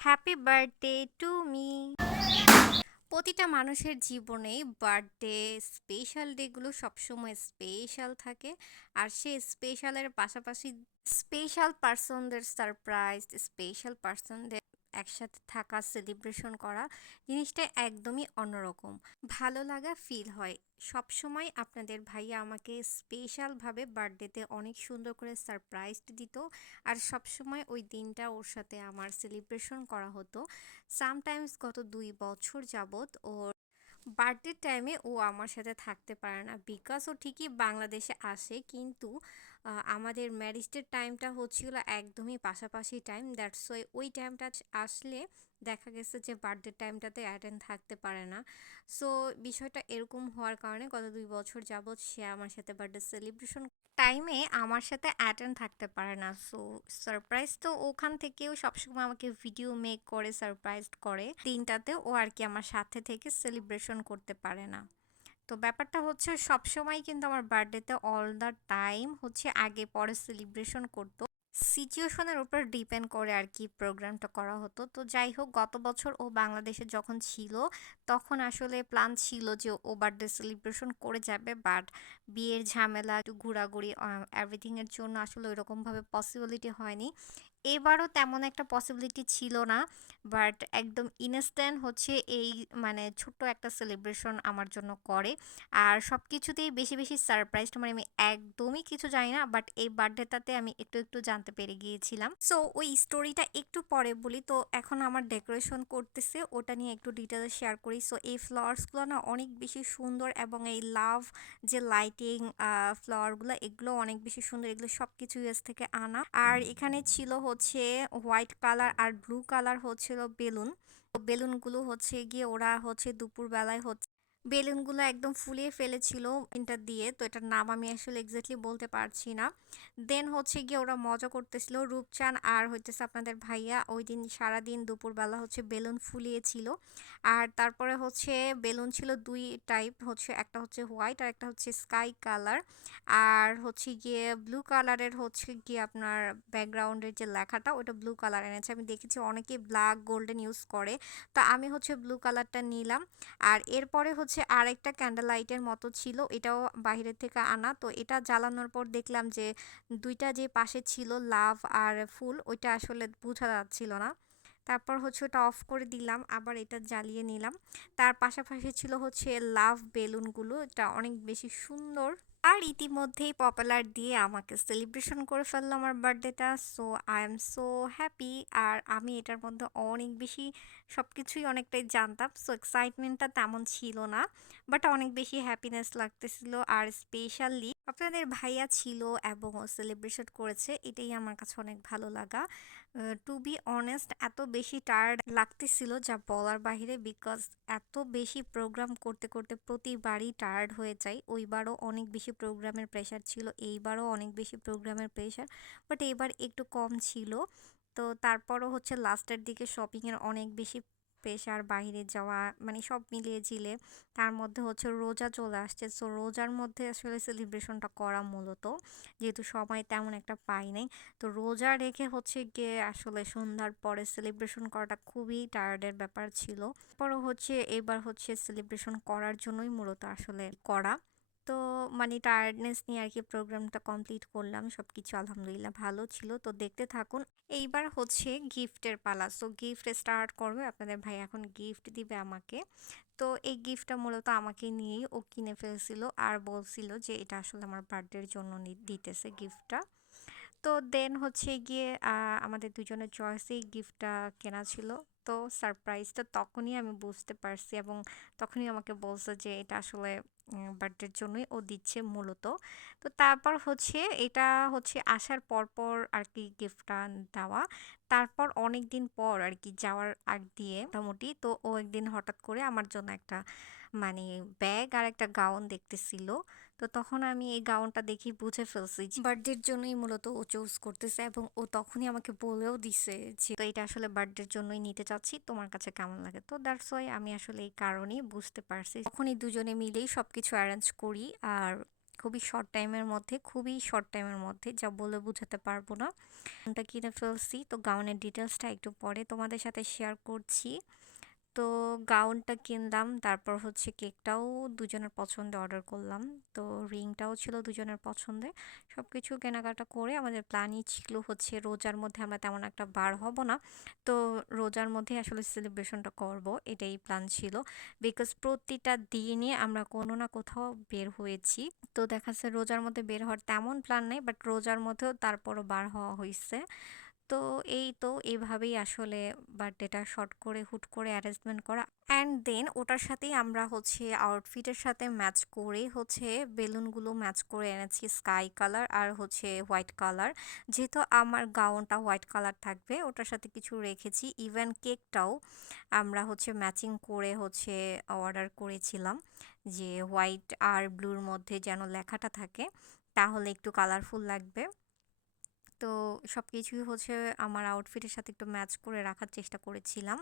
Happy birthday to me. প্রতিটা মানুষের জীবনেই বার্থডে স্পেশাল ডেগুলো সবসময় স্পেশাল থাকে। আর সে স্পেশালের পাশাপাশি স্পেশাল পার্সনদের সারপ্রাইজ, স্পেশাল পার্সনদের একসাথে থাকা, সেলিব্রেশন করা জিনিসটা একদমই অন্যরকম ভালো লাগা ফিল হয়। সবসময় আপনাদের ভাইয়া আমাকে স্পেশালভাবে বার্থডেতে অনেক সুন্দর করে সারপ্রাইজ দিত। আর সবসময় ওই দিনটা ওর সাথে আমার সেলিব্রেশন করা হতো। সামটাইমস গত ২ বছর যাবৎ ওর বার্থডে টাইমে ও আমার সাথে থাকতে পারে না, বিকজ ও ঠিকই বাংলাদেশে আসে, কিন্তু আমাদের ম্যারেজের টাইমটা হচ্ছিল একদমই পাশাপাশি টাইম। দ্যাটস ওয়াই ওই টাইমটা আসলে দেখা গেছে যে বার্থডে টাইমটাতে অ্যাটেন্ড থাকতে পারে না। সো বিষয়টা এরকম হওয়ার কারণে গত ২ বছর যাবৎ সে আমার সাথে বার্থডে সেলিব্রেশন টাইমে আমার সাথে অ্যাটেন্ড থাকতে পারে না। সো সারপ্রাইজ তো ওখান থেকেও সবসময় আমাকে ভিডিও মেক করে সারপ্রাইজ করে দিনটাতে ও আর কি আমার সাথে থেকে সেলিব্রেশন করতে পারে না। তো ব্যাপারটা হচ্ছে সবসময় কিন্তু আমার বার্থডেতে অল দ্য টাইম হচ্ছে আগে পরে সেলিব্রেশন করতো, সিচুয়েশনের উপর ডিপেন্ড করে আর কি প্রোগ্রামটা করা হতো। তো যাই হোক, গত বছর ও বাংলাদেশে যখন ছিল তখন আসলে প্ল্যান ছিল যে ও বার্থডে সেলিব্রেশন করে যাবে, বাট বিয়ের ঝামেলা, একটু ঘোরাঘুরি, এভরিথিংয়ের জন্য আসলে ওইরকমভাবে পসিবিলিটি হয়নি। এবারও তেমন একটা পসিবিলিটি ছিল না, বাট একদম ইনস্ট্যান্ট হচ্ছে এই মানে ছোট্ট একটা সেলিব্রেশন আমার জন্য করে। আর সব কিছুতেই বেশি বেশি সারপ্রাইজড, মানে আমি একদমই কিছু জানি না, বাট এই বার্থডেটাতে আমি একটু একটু জানতে পেরে গিয়েছিলাম। সো ওই স্টোরিটা একটু পরে বলি। তো এখন আমার ডেকোরেশন করতেছে, ওটা নিয়ে একটু ডিটেলস শেয়ার করি। সো এই ফ্লাওয়ার্সগুলো না অনেক বেশি সুন্দর, এবং এই লাভ যে লাইটিং ফ্লাওয়ারগুলো, এগুলো অনেক বেশি সুন্দর। এগুলো সব কিছু ইউএস থেকে আনা। আর এখানে ছিল হচ্ছে হোয়াইট কালার আর ব্লু কালার হচ্ছিল বেলুন। বেলুনগুলো হচ্ছে গিয়ে ওরা হচ্ছে দুপুরবেলায় হচ্ছে বেলুনগুলো একদম ফুলিয়ে ফেলেছিল এটা দিয়ে। তো এটার নাম আমি আসলে এক্স্যাক্টলি বলতে পারছি না। দেন হচ্ছে গিয়ে ওরা মজা করতেছিল, রূপচান আর হইতেছে আপনাদের ভাইয়া ওই দিন সারাদিন দুপুরবেলা হচ্ছে বেলুন ফুলিয়েছিল। আর তারপরে হচ্ছে বেলুন ছিল দুই টাইপ, হচ্ছে একটা হচ্ছে হোয়াইট আর একটা হচ্ছে স্কাই কালার। আর হচ্ছে গিয়ে ব্লু কালারের হচ্ছে গিয়ে আপনার ব্যাকগ্রাউন্ডের যে লেখাটা ওটা ব্লু কালার এনেছে। আমি দেখেছি অনেকে ব্ল্যাক গোল্ডেন ইউজ করে, তো আমি হচ্ছে ব্লু কালারটা নিলাম। আর এরপরে হচ্ছে আরেকটা ক্যান্ডেল লাইটের মতো ছিল, এটাও বাইরের থেকে আনা। তো এটা জ্বালানোর পর দেখলাম যে দুইটা যে পাশে ছিল লাভ আর ফুল, ওইটা আসলে বোঝা যাচ্ছিল না। তারপর হচ্ছে ওটা অফ করে দিলাম, আবার এটা জ্বালিয়ে নিলাম। তার পাশাপাশি ছিল হচ্ছে লাভ বেলুনগুলো, এটা অনেক বেশি সুন্দর। আর ইতিমধ্যেই পপুলার দিয়ে আমাকে সেলিব্রেশন করে ফেললো আমার বার্থডেটা। So I am so happy. আর আমি এটার মধ্যে অনেক বেশি সব কিছুই অনেকটাই জানতাম, সো এক্সাইটমেন্টটা তেমন ছিল না, বাট অনেক বেশি হ্যাপিনেস লাগতেছিল। আর স্পেশালি আপনাদের ভাইয়া ছিল এবং ও সেলিব্রেশন করেছে, এটাই আমার কাছে অনেক ভালো লাগা। টু বি অনেস্ট, এত বেশি টায়ার্ড লাগতেছিল যা বলার বাহিরে, বিকজ এত বেশি প্রোগ্রাম করতে করতে প্রতিবারই টায়ার্ড হয়ে যাই। ওইবারও অনেক বেশি প্রোগ্রামের প্রেশার ছিল, এইবারও অনেক বেশি প্রোগ্রামের প্রেশার, বাট এইবার একটু কম ছিল। তো তারপরও হচ্ছে লাস্টের দিকে শপিংয়ের অনেক বেশি প্রেশার, বাইরে যাওয়া, মানে সব মিলিয়ে ঝিলে। তার মধ্যে হচ্ছে রোজা চলে আসছে, সো রোজার মধ্যে আসলে সেলিব্রেশনটা করা মূলত, যেহেতু সময় তেমন একটা পাই নাই। তো রোজা রেখে হচ্ছে গিয়ে আসলে সন্ধ্যার পরে সেলিব্রেশন করাটা খুবই টায়ার্ডের ব্যাপার ছিল। পরও হচ্ছে এবার হচ্ছে সেলিব্রেশন করার জন্যই মূলত আসলে করা। তো মানে টায়ার্ডনেস নিয়ে আর কি প্রোগ্রামটা কমপ্লিট করলাম, সব কিছু আলহামদুলিল্লাহ ভালো ছিল। তো দেখতে থাকুন। এইবার হচ্ছে গিফটের পালা। সো গিফট স্টার্ট করবে, আপনাদের ভাই এখন গিফট দিবে আমাকে। তো এই গিফটটা মূলত আমাকে নিয়েই ও কিনে ফেলছিল, আর বলছিল যে এটা আসলে আমার বার্থডের জন্য দিতেছে গিফটটা। তো দেন হচ্ছে গিয়ে আমাদের দুজনের চয়েসেই গিফটটা কেনা ছিল। তো সারপ্রাইজটা তখনই আমি বুঝতে পারছি, এবং তখনই আমাকে বলছে যে এটা আসলে বার্থডের জন্যই ও দিচ্ছে মূলত। তো তারপর হচ্ছে এটা হচ্ছে আসার পর পর আর কি গিফটটা দেওয়া। তারপর অনেক দিন পর আর কি যাওয়ার আগ দিয়ে মোটামুটি, তো ও একদিন হঠাৎ করে আমার জন্য একটা মানে ব্যাগ আর একটা গাউন দেখতেছিল। তো তখন আমি এই গাউনটা দেখেই বুঝে ফেলছি যে বার্থডের জন্যই মূলত ও চুজ করতেছে, এবং ও তখনই আমাকে বলেও দিছে যে তো এটা আসলে বার্থডের জন্যই নিতে চাচ্ছি, তোমার কাছে কেমন লাগে। তো দ্যাটস ওয়াই আমি আসলে এই কারণেই বুঝতে পারছি, তখনই দুজনে মিলেই সবকিছু অ্যারেঞ্জ করি। আর খুবই শর্ট টাইমের মধ্যে যা বলে বোঝাতে পারবো না। গাউনটা কিনে ফেলছি, তো গাউনের ডিটেলসটা একটু পরে তোমাদের সাথে শেয়ার করছি। তো গাউনটা কিনলাম, তারপর হচ্ছে কেকটাও দুজনের পছন্দে অর্ডার করলাম। তো রিংটাও ছিল দুজনের পছন্দে। সব কিছু কেনাকাটা করে আমাদের প্ল্যানই ছিল হচ্ছে রোজার মধ্যে আমরা তেমন একটা বার হব না। তো রোজার মধ্যে আসলে সেলিব্রেশনটা করব, এটাই প্ল্যান ছিল। বিকজ প্রতিটা দিনই আমরা কোনো না কোথাও বের হয়েছি। তো দেখা যাচ্ছে রোজার মধ্যে বের হওয়ার তেমন প্ল্যান নেই, বাট রোজার মধ্যেও তারপরও বার হওয়া হয়েছে। তো এই তো এভাবেই আসলে বার্থডেটা শর্ট করে হুট করে অ্যারেঞ্জমেন্ট করা। অ্যান্ড দেন ওটার সাথেই আমরা হচ্ছে আউটফিটের সাথে ম্যাচ করে হচ্ছে বেলুনগুলো ম্যাচ করে এনেছি স্কাই কালার আর হচ্ছে হোয়াইট কালার। যেহেতু আমার গাউনটা হোয়াইট কালার থাকবে, ওটার সাথে কিছু রেখেছি। ইভেন কেকটাও আমরা হচ্ছে ম্যাচিং করে হচ্ছে অর্ডার করেছিলাম, যে হোয়াইট আর ব্লুর মধ্যে যেন লেখাটা থাকে, তাহলে একটু কালারফুল লাগবে। তো সব কিছুই হচ্ছে আমার আউটফিটের সাথে একটু ম্যাচ করে রাখার চেষ্টা করেছিলাম।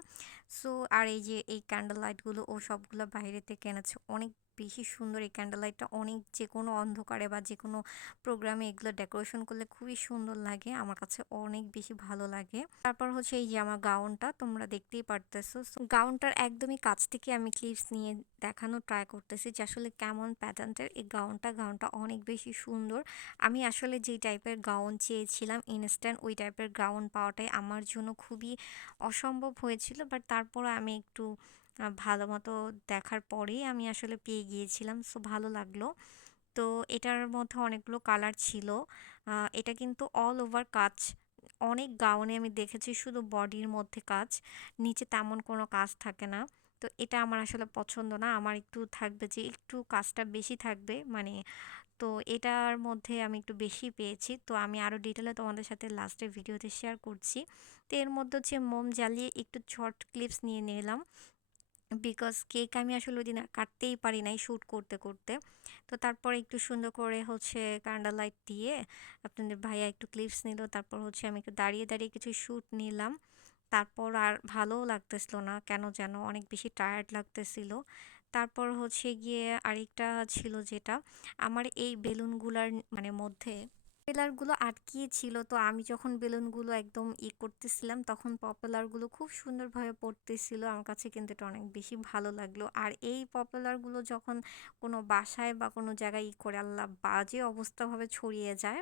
সো আর এই যে এই ক্যান্ডেল লাইটগুলো ও সবগুলো বাইরে থেকে এনেছে, অনেক বেশি সুন্দর এই ক্যান্ডেল লাইটটা। অনেক যে কোনো অন্ধকারে বা যে কোনো প্রোগ্রামে এগুলো ডেকোরেশন করলে খুবই সুন্দর লাগে, আমার কাছে অনেক বেশি ভালো লাগে। তারপর হচ্ছে এই যে আমার গাউনটা তোমরা দেখতেই পারতেছো। সো গাউনটার একদমই কাছ থেকে আমি ক্লিপস নিয়ে দেখানো ট্রাই করতেছি যে আসলে কেমন প্যাটার্নটার এই গাউনটা অনেক বেশি সুন্দর। আমি আসলে যেই টাইপের গাউন চেয়েছিলাম ইনস্ট্যান্ট, ওই টাইপের গাউন পাওয়াটাই আমার জন্য খুবই অসম্ভব হয়েছিল। বাট তারপরও আমি একটু ভালো মতো দেখার পরেই আমি আসলে পেয়ে গিয়েছিলাম। সো ভালো লাগলো। তো এটার মধ্যে অনেকগুলো কালার ছিল। এটা কিন্তু অল ওভার কাজ। অনেক গাউনে আমি দেখেছি শুধু বডির মধ্যে কাজ, নিচে তেমন কোনো কাজ থাকে না। তো এটা আমার আসলে পছন্দ না, আমার একটু থাকবে যে একটু কাজটা বেশি থাকবে, মানে তো এটার মধ্যে আমি একটু বেশি পেয়েছি। তো আমি আরও ডিটেলে তোমাদের সাথে লাস্টের ভিডিওতে শেয়ার করছি। তো এর মধ্যে হচ্ছে মোম জ্বালিয়ে একটু শর্ট ক্লিপস নিয়ে নিলাম, বিকজ কেক আমি আসলে ওই দিন আর কাটতেই পারি নাই শ্যুট করতে করতে। তো তারপর একটু সুন্দর করে হচ্ছে ক্যান্ডেল লাইট দিয়ে আপনাদের ভাইয়া একটু ক্লিপস নিল, তারপর হচ্ছে আমি একটু দাঁড়িয়ে দাঁড়িয়ে কিছু শ্যুট নিলাম। তারপর আর ভালোও লাগতেছিল না, কেন যেন অনেক বেশি টায়ার্ড লাগতেছিল। তারপর হচ্ছে গিয়ে আরেকটা ছিল যেটা আমার এই বেলুনগুলার মানে মধ্যে পপুলারগুলো আটকিয়ে ছিল। তো আমি যখন বেলুনগুলো একদম করতেছিলাম তখন পপুলারগুলো খুব সুন্দরভাবে পড়তেছিল, আমার কাছে কিন্তু এটা অনেক বেশি ভালো লাগলো। আর এই পপুলারগুলো যখন কোনো বাসায় বা কোনো জায়গায় করে আল্লাহ বাজে অবস্থাভাবে ছড়িয়ে যায়,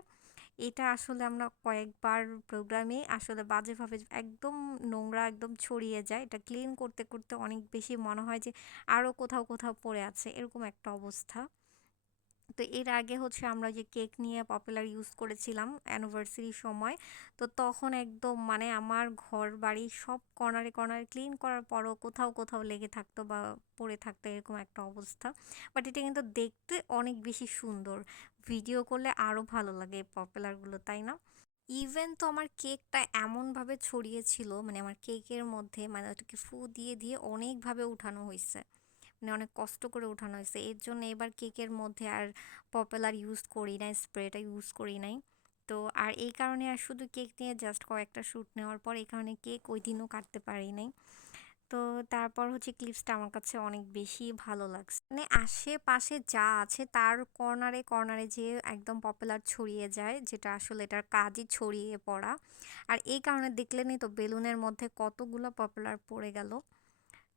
এটা আসলে আমরা কয়েকবার প্রোগ্রামে আসলে বাজেভাবে একদম নোংরা একদম ছড়িয়ে যায়, এটা ক্লিন করতে করতে অনেক বেশি মনে হয় যে আরও কোথাও কোথাও পড়ে আছে, এরকম একটা অবস্থা। তো এর আগে হচ্ছে আমরা যে কেক নিয়ে পপুলার ইউজ করেছিলাম অ্যানিভার্সারির সময়, তো তখন একদম মানে আমার ঘর বাড়ি সব কর্নারে কর্নারে ক্লিন করার পরও কোথাও কোথাও লেগে থাকতো বা পড়ে থাকতো, এরকম একটা অবস্থা। বাট এটা কিন্তু দেখতে অনেক বেশি সুন্দর, ভিডিও করলে আরও ভালো লাগে এই পপুলারগুলো, তাই না? ইভেন তো আমার কেকটা এমনভাবে ছড়িয়েছিল, মানে আমার কেকের মধ্যে মানে ওটাকে ফু দিয়ে দিয়ে অনেকভাবে উঠানো হয়েছে, মানে অনেক কষ্ট করে উঠানো হয়েছে। এর জন্য এবার কেকের মধ্যে আর পপুলার ইউজ করি নাই, স্প্রেটা ইউজ করি নাই। তো আর এই কারণে আর শুধু কেক নিয়ে জাস্ট কয়েকটা শ্যুট নেওয়ার পর এই কারণে কেক ওই দিনও কাটতে পারি নাই। তো তারপর হচ্ছে ক্লিপসটা আমার কাছে অনেক বেশি ভালো লাগছে, মানে আশেপাশে যা আছে তার কর্নারে কর্নারে যে একদম পপুলার ছড়িয়ে যায়, যেটা আসলে এটার কাজই ছড়িয়ে পড়া। আর এই কারণে দেখলেনই তো বেলুনের মধ্যে কতগুলো পপুলার পড়ে গেল।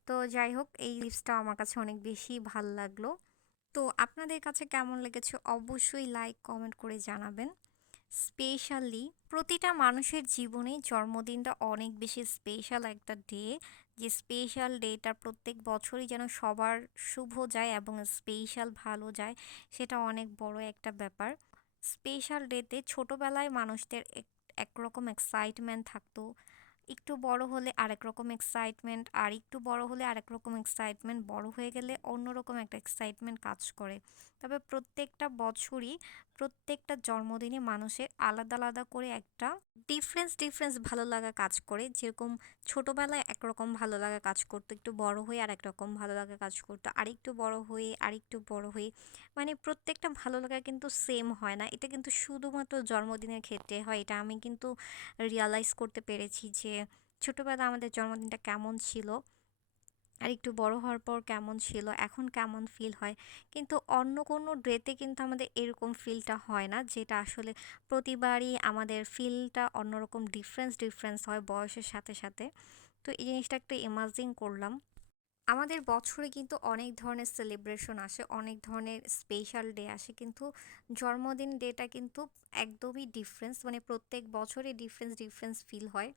তো যাই হোক এই লিপসটা আমার কাছে অনেক বেশি ভাল লাগলো। তো আপনাদের কাছে কেমন লেগেছে অবশ্যই লাইক কমেন্ট করে জানাবেন। স্পেশালি প্রতিটা মানুষের জীবনে জন্মদিনটা অনেক বেশি স্পেশাল একটা ডে, যে স্পেশাল ডেটা প্রত্যেক বছরই যেন সবার শুভ যায় এবং স্পেশাল ভালো যায়, সেটা অনেক বড় একটা ব্যাপার। স্পেশাল ডেতে ছোটবেলায় মানুষদের একরকম এক্সাইটমেন্ট থাকতো, একটু বড় হলে আরেক রকম এক্সাইটমেন্ট, আর একটু বড় হলে আরেক রকম এক্সাইটমেন্ট, বড় হয়ে গেলে অন্যরকম একটা এক্সাইটমেন্ট কাজ করে। তবে প্রত্যেকটা বছরই প্রত্যেকটা জন্মদিনে মানুষের আলাদা আলাদা করে একটা ডিফারেন্স ভালো লাগা কাজ করে। যেরকম ছোটবেলায় একরকম ভালো লাগা কাজ করতো, একটু বড় হয়ে আর এক রকম ভালো লাগা কাজ করতো, আরেকটু বড় হয়ে আরেকটু বড় হয়ে, মানে প্রত্যেকটা ভালো লাগা কিন্তু সেম হয় না। এটা কিন্তু শুধুমাত্র জন্মদিনের ক্ষেত্রে হয়, এটা আমি কিন্তু রিয়ালাইজ করতে পেরেছি যে ছোটবেলা আমাদের জন্মদিনটা কেমন ছিল। আর একটু বড় হওয়ার পর কেমন ছিল, এখন কেমন ফিল হয়। কিন্তু অন্য কোনো ডেতে কিন্তু আমাদের এরকম ফিলটা হয় না, যেটা আসলে প্রতিবারই আমাদের ফিলটা অন্যরকম ডিফারেন্স হয় বয়সের সাথে সাথে। তো এই জিনিসটা একটু ইমাজিন করলাম। আমাদের বছরে কিন্তু অনেক ধরনের সেলিব্রেশন আসে, অনেক ধরনের স্পেশাল ডে আসে, কিন্তু জন্মদিন ডেটা কিন্তু একদমই ডিফারেন্স, মানে প্রত্যেক বছরে ডিফারেন্স ফিল হয়।